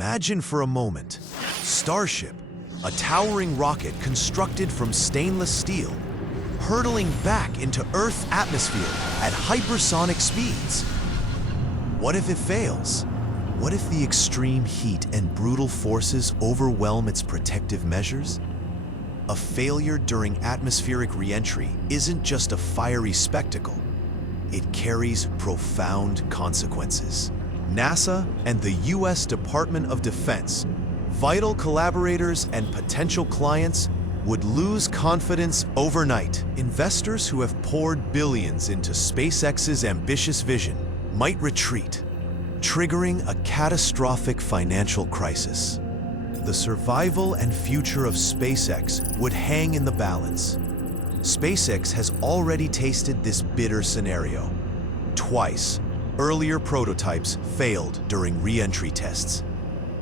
Imagine for a moment, Starship, a towering rocket constructed from stainless steel, hurtling back into Earth's atmosphere at hypersonic speeds. What if it fails? What if the extreme heat and brutal forces overwhelm its protective measures? A failure during atmospheric reentry isn't just a fiery spectacle. It carries profound consequences. NASA and the U.S. Department of Defense, vital collaborators and potential clients, would lose confidence overnight. Investors who have poured billions into SpaceX's ambitious vision might retreat, triggering a catastrophic financial crisis. The survival and future of SpaceX would hang in the balance. SpaceX has already tasted this bitter scenario. Twice, earlier prototypes failed during re-entry tests.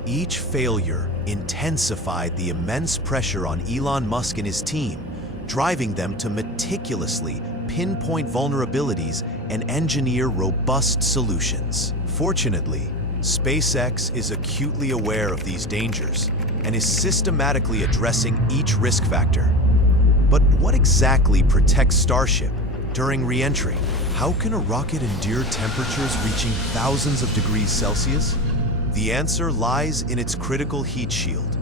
Each failure intensified the immense pressure on Elon Musk and his team, driving them to meticulously pinpoint vulnerabilities and engineer robust solutions. Fortunately, SpaceX is acutely aware of these dangers and is systematically addressing each risk factor. But what exactly protects Starship during re-entry? How can a rocket endure temperatures reaching thousands of degrees Celsius? The answer lies in its critical heat shield.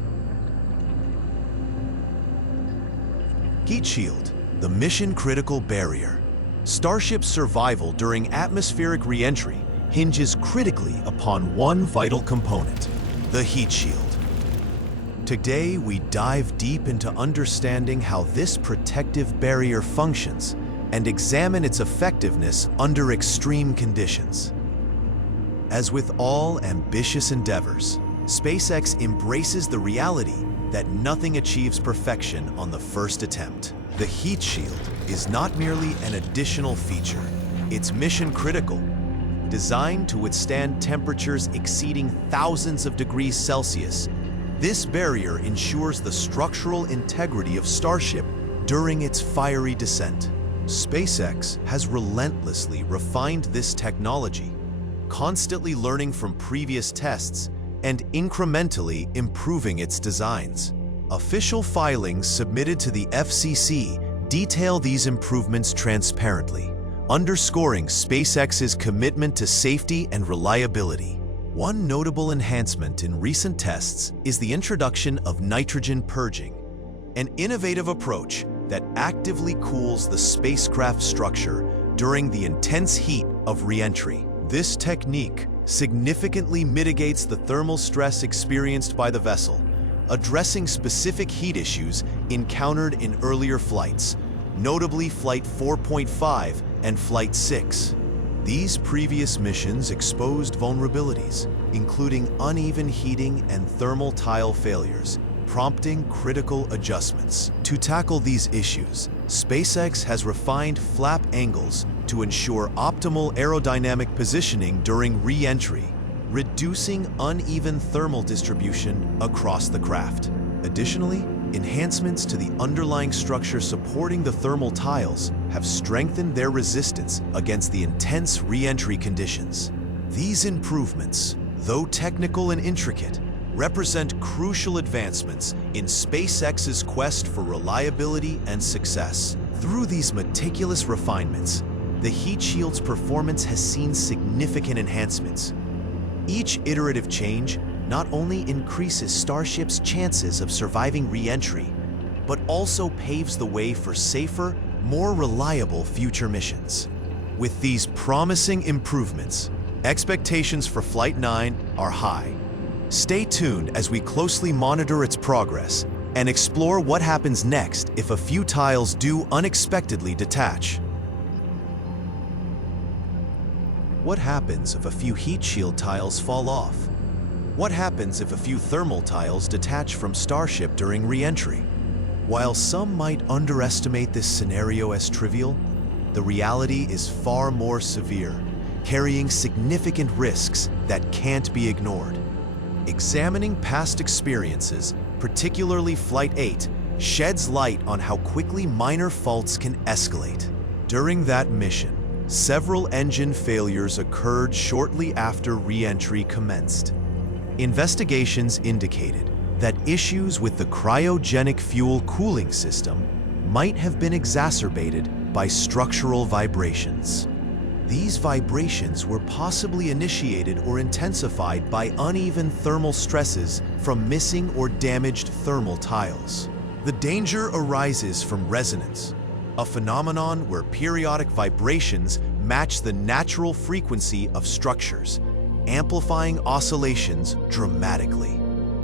Heat shield, the mission-critical barrier. Starship's survival during atmospheric re-entry hinges critically upon one vital component, the heat shield. Today, we dive deep into understanding how this protective barrier functions and examine its effectiveness under extreme conditions. As with all ambitious endeavors, SpaceX embraces the reality that nothing achieves perfection on the first attempt. The heat shield is not merely an additional feature, it's mission-critical. Designed to withstand temperatures exceeding thousands of degrees Celsius, this barrier ensures the structural integrity of Starship during its fiery descent. SpaceX has relentlessly refined this technology, constantly learning from previous tests and incrementally improving its designs. Official filings submitted to the FCC detail these improvements transparently, underscoring SpaceX's commitment to safety and reliability. One notable enhancement in recent tests is the introduction of nitrogen purging, an innovative approach that actively cools the spacecraft structure during the intense heat of re-entry. This technique significantly mitigates the thermal stress experienced by the vessel, addressing specific heat issues encountered in earlier flights, notably Flight 4.5 and Flight 6. These previous missions exposed vulnerabilities, including uneven heating and thermal tile failures, prompting critical adjustments. To tackle these issues, SpaceX has refined flap angles to ensure optimal aerodynamic positioning during re-entry, reducing uneven thermal distribution across the craft. Additionally, enhancements to the underlying structure supporting the thermal tiles have strengthened their resistance against the intense re-entry conditions. These improvements, though technical and intricate, represent crucial advancements in SpaceX's quest for reliability and success. Through these meticulous refinements, the heat shield's performance has seen significant enhancements. Each iterative change not only increases Starship's chances of surviving re-entry, but also paves the way for safer, more reliable future missions. With these promising improvements, expectations for Flight 9 are high. Stay tuned as we closely monitor its progress and explore what happens next if a few tiles do unexpectedly detach. What happens if a few heat shield tiles fall off? What happens if a few thermal tiles detach from Starship during re-entry? While some might underestimate this scenario as trivial, the reality is far more severe, carrying significant risks that can't be ignored. Examining past experiences, particularly Flight 8, sheds light on how quickly minor faults can escalate. During that mission, several engine failures occurred shortly after re-entry commenced. Investigations indicated that issues with the cryogenic fuel cooling system might have been exacerbated by structural vibrations. These vibrations were possibly initiated or intensified by uneven thermal stresses from missing or damaged thermal tiles. The danger arises from resonance, a phenomenon where periodic vibrations match the natural frequency of structures, amplifying oscillations dramatically.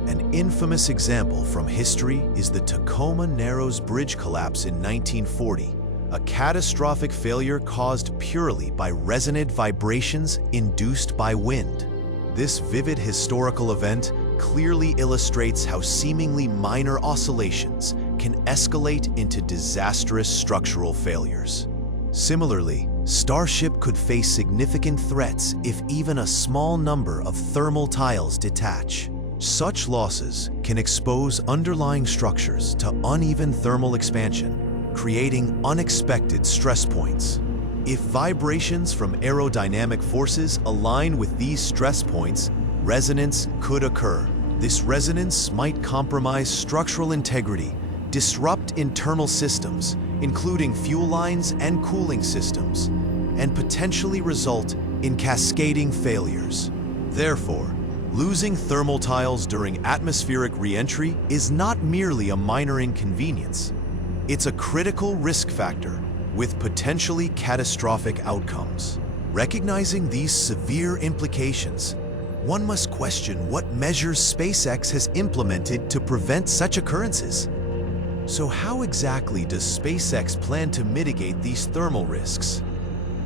An infamous example from history is the Tacoma Narrows Bridge collapse in 1940, a catastrophic failure caused purely by resonant vibrations induced by wind. This vivid historical event clearly illustrates how seemingly minor oscillations can escalate into disastrous structural failures. Similarly, Starship could face significant threats if even a small number of thermal tiles detach. Such losses can expose underlying structures to uneven thermal expansion, creating unexpected stress points. If vibrations from aerodynamic forces align with these stress points, resonance could occur. This resonance might compromise structural integrity, disrupt internal systems, including fuel lines and cooling systems, and potentially result in cascading failures. Therefore, losing thermal tiles during atmospheric re-entry is not merely a minor inconvenience. It's a critical risk factor with potentially catastrophic outcomes. Recognizing these severe implications, one must question what measures SpaceX has implemented to prevent such occurrences. So how exactly does SpaceX plan to mitigate these thermal risks?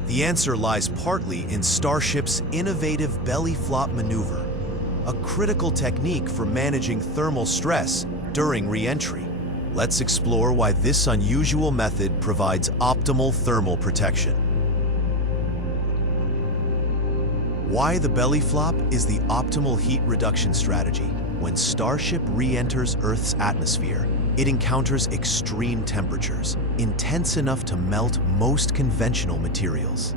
The answer lies partly in Starship's innovative belly flop maneuver, a critical technique for managing thermal stress during re-entry. Let's explore why this unusual method provides optimal thermal protection. Why the belly flop is the optimal heat reduction strategy. When Starship re-enters Earth's atmosphere, it encounters extreme temperatures, intense enough to melt most conventional materials.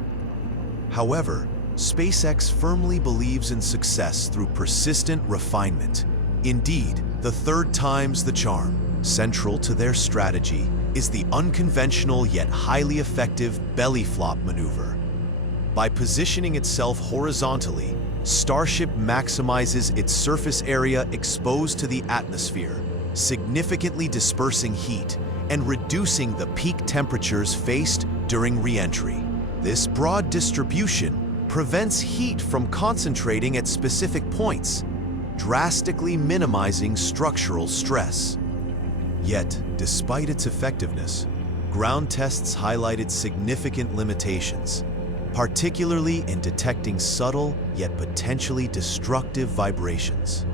However, SpaceX firmly believes in success through persistent refinement. Indeed, the third time's the charm. Central to their strategy is the unconventional yet highly effective belly flop maneuver. By positioning itself horizontally, Starship maximizes its surface area exposed to the atmosphere, significantly dispersing heat and reducing the peak temperatures faced during re-entry. This broad distribution prevents heat from concentrating at specific points, drastically minimizing structural stress. Yet, despite its effectiveness, ground tests highlighted significant limitations, particularly in detecting subtle yet potentially destructive vibrations.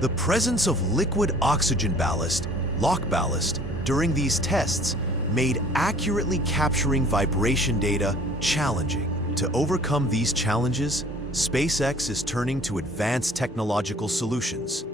The presence of liquid oxygen ballast, lock ballast, during these tests made accurately capturing vibration data challenging. To overcome these challenges, SpaceX is turning to advanced technological solutions.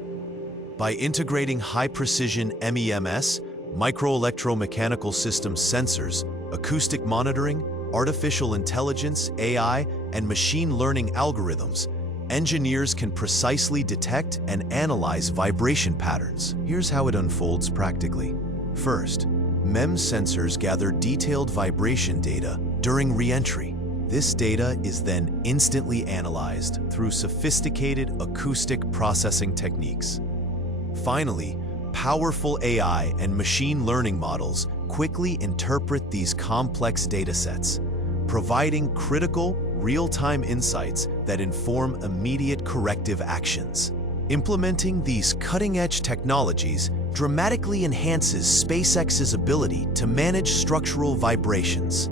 By integrating high-precision MEMS, microelectromechanical system sensors, acoustic monitoring, artificial intelligence, AI, and machine learning algorithms, engineers can precisely detect and analyze vibration patterns. Here's how it unfolds practically. First, MEMS sensors gather detailed vibration data during re-entry. This data is then instantly analyzed through sophisticated acoustic processing techniques. Finally, powerful AI and machine learning models quickly interpret these complex datasets, providing critical, real-time insights that inform immediate corrective actions. Implementing these cutting-edge technologies dramatically enhances SpaceX's ability to manage structural vibrations,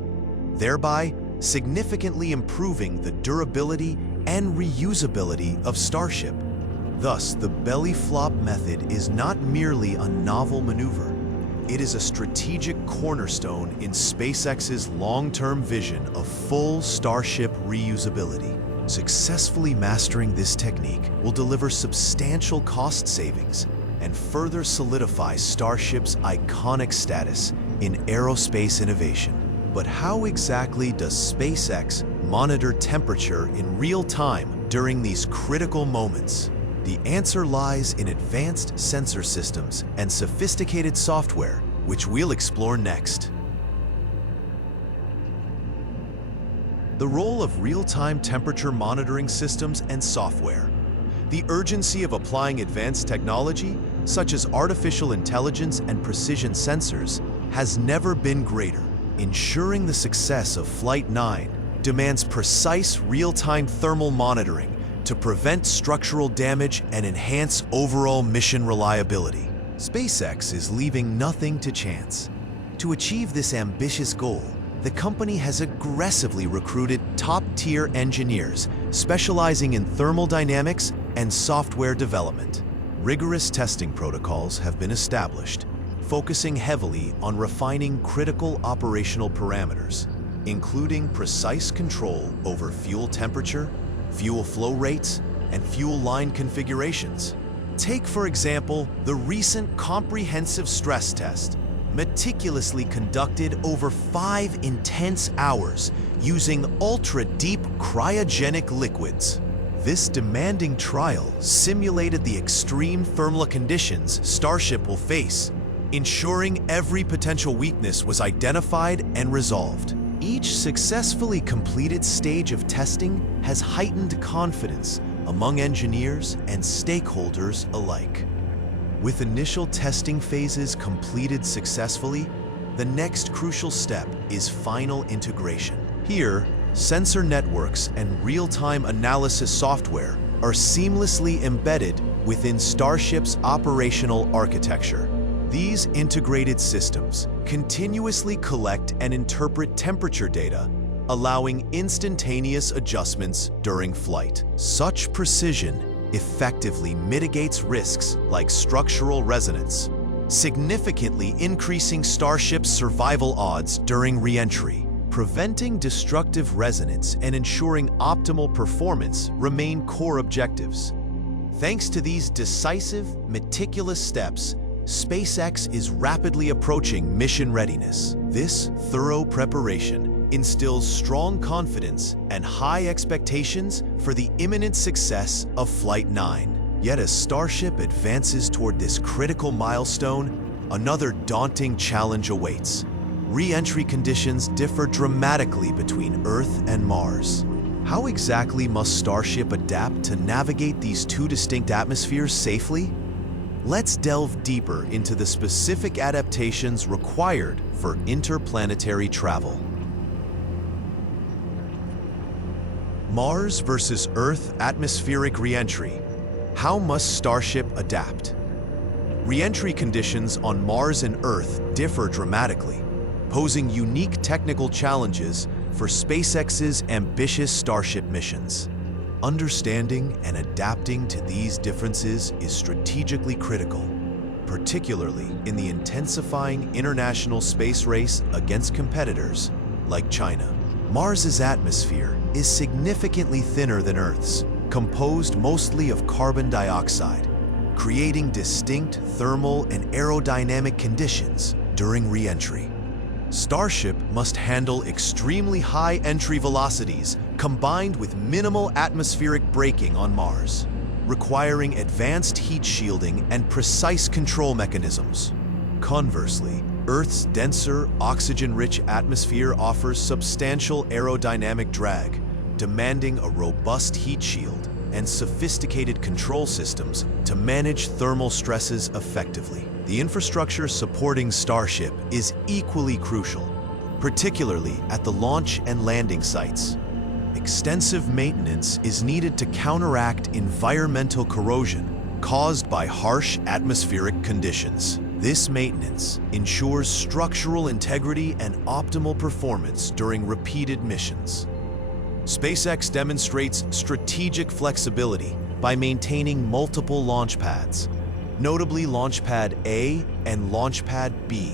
thereby significantly improving the durability and reusability of Starship. Thus, the belly flop method is not merely a novel maneuver. It is a strategic cornerstone in SpaceX's long-term vision of full Starship reusability. Successfully mastering this technique will deliver substantial cost savings and further solidify Starship's iconic status in aerospace innovation. But how exactly does SpaceX monitor temperature in real time during these critical moments? The answer lies in advanced sensor systems and sophisticated software, which we'll explore next. The role of real-time temperature monitoring systems and software. The urgency of applying advanced technology, such as artificial intelligence and precision sensors, has never been greater. Ensuring the success of Flight 9 demands precise real-time thermal monitoring to prevent structural damage and enhance overall mission reliability. SpaceX is leaving nothing to chance. To achieve this ambitious goal, the company has aggressively recruited top-tier engineers specializing in thermal dynamics and software development. Rigorous testing protocols have been established, focusing heavily on refining critical operational parameters, including precise control over fuel temperature, fuel flow rates, and fuel line configurations. Take, for example, the recent comprehensive stress test, meticulously conducted over 5 intense hours using ultra-deep cryogenic liquids. This demanding trial simulated the extreme thermal conditions Starship will face, ensuring every potential weakness was identified and resolved. Each successfully completed stage of testing has heightened confidence among engineers and stakeholders alike. With initial testing phases completed successfully, the next crucial step is final integration. Here, sensor networks and real-time analysis software are seamlessly embedded within Starship's operational architecture. These integrated systems continuously collect and interpret temperature data, allowing instantaneous adjustments during flight. Such precision effectively mitigates risks like structural resonance, significantly increasing Starship's survival odds during reentry. Preventing destructive resonance and ensuring optimal performance remain core objectives. Thanks to these decisive, meticulous steps, SpaceX is rapidly approaching mission readiness. This thorough preparation instills strong confidence and high expectations for the imminent success of Flight 9. Yet as Starship advances toward this critical milestone, another daunting challenge awaits. Re-entry conditions differ dramatically between Earth and Mars. How exactly must Starship adapt to navigate these two distinct atmospheres safely? Let's delve deeper into the specific adaptations required for interplanetary travel. Mars versus Earth atmospheric re-entry. How must Starship adapt? Re-entry conditions on Mars and Earth differ dramatically, posing unique technical challenges for SpaceX's ambitious Starship missions. Understanding and adapting to these differences is strategically critical, particularly in the intensifying international space race against competitors like China. Mars's atmosphere is significantly thinner than Earth's, composed mostly of carbon dioxide, creating distinct thermal and aerodynamic conditions during re-entry. Starship must handle extremely high entry velocities combined with minimal atmospheric braking on Mars, requiring advanced heat shielding and precise control mechanisms. Conversely, Earth's denser, oxygen-rich atmosphere offers substantial aerodynamic drag, demanding a robust heat shield and sophisticated control systems to manage thermal stresses effectively. The infrastructure supporting Starship is equally crucial, particularly at the launch and landing sites. Extensive maintenance is needed to counteract environmental corrosion caused by harsh atmospheric conditions. This maintenance ensures structural integrity and optimal performance during repeated missions. SpaceX demonstrates strategic flexibility by maintaining multiple launch pads, notably Launch Pad A and Launch Pad B,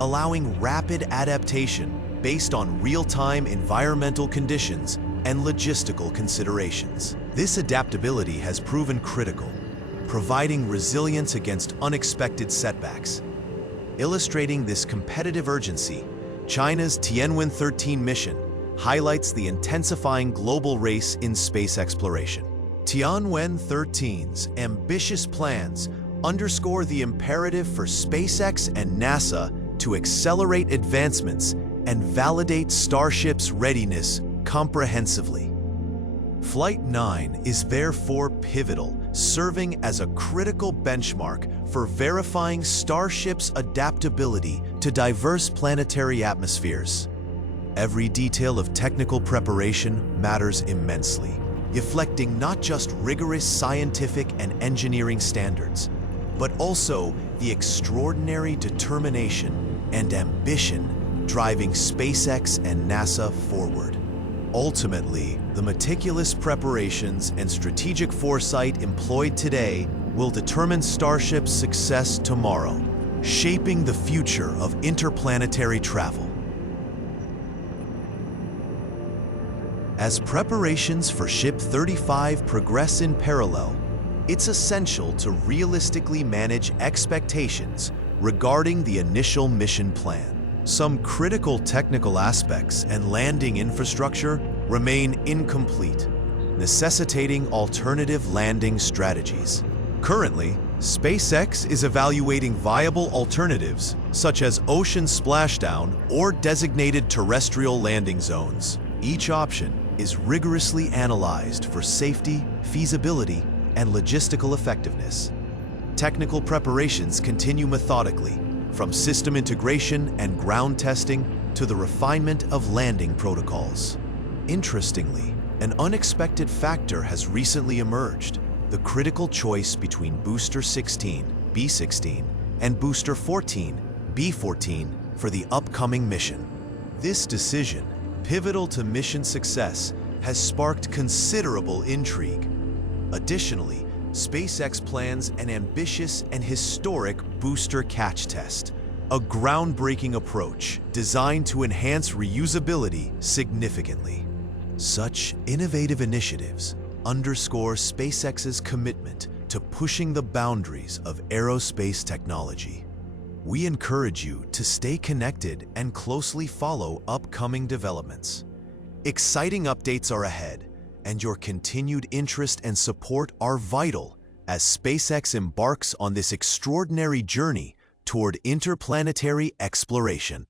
allowing rapid adaptation based on real-time environmental conditions and logistical considerations. This adaptability has proven critical, providing resilience against unexpected setbacks. Illustrating this competitive urgency, China's Tianwen-13 mission highlights the intensifying global race in space exploration. Tianwen-13's ambitious plans underscore the imperative for SpaceX and NASA to accelerate advancements and validate Starship's readiness comprehensively. Flight 9 is therefore pivotal, serving as a critical benchmark for verifying Starship's adaptability to diverse planetary atmospheres. Every detail of technical preparation matters immensely, reflecting not just rigorous scientific and engineering standards, but also the extraordinary determination and ambition driving SpaceX and NASA forward. Ultimately, the meticulous preparations and strategic foresight employed today will determine Starship's success tomorrow, shaping the future of interplanetary travel. As preparations for Ship 35 progress in parallel, it's essential to realistically manage expectations regarding the initial mission plan. Some critical technical aspects and landing infrastructure remain incomplete, necessitating alternative landing strategies. Currently, SpaceX is evaluating viable alternatives such as ocean splashdown or designated terrestrial landing zones. Each option is rigorously analyzed for safety, feasibility, and logistical effectiveness. Technical preparations continue methodically, from system integration and ground testing to the refinement of landing protocols. Interestingly, an unexpected factor has recently emerged: the critical choice between Booster 16, B16, and Booster 14, B14 for the upcoming mission. This decision, pivotal to mission success, has sparked considerable intrigue. Additionally, SpaceX plans an ambitious and historic booster catch test, a groundbreaking approach designed to enhance reusability significantly. Such innovative initiatives underscore SpaceX's commitment to pushing the boundaries of aerospace technology. We encourage you to stay connected and closely follow upcoming developments. Exciting updates are ahead, and your continued interest and support are vital as SpaceX embarks on this extraordinary journey toward interplanetary exploration.